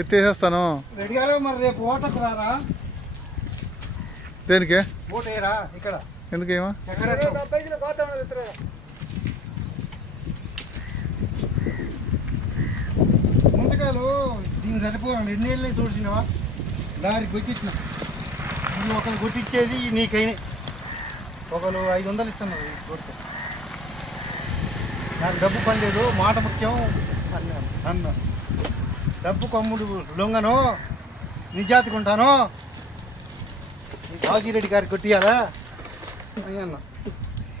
ఎత్తేసేస్తాను. రెడీగానే మరి రేపు ఓటకు రారా? దేనికి? ఓటు వేయరా ఇక్కడ? ఎందుకేమో ముంతకాయలు దీన్ని సరిపోవండి. ఎన్ని ఏళ్ళని చూసినావా? దానికి కొట్టించిన ఇది ఒకరు కొట్టించేది నీకైనా ఒకరు 500 ఇస్తున్నారు కొడితే. నాకు డబ్బు పని లేదు, మాట ముఖ్యం అన్న. డబ్బు కమ్ముడు లొంగను, నిజాతికి ఉంటాను. రాజిరెడ్డి గారికి కొట్టియాలా అన్న.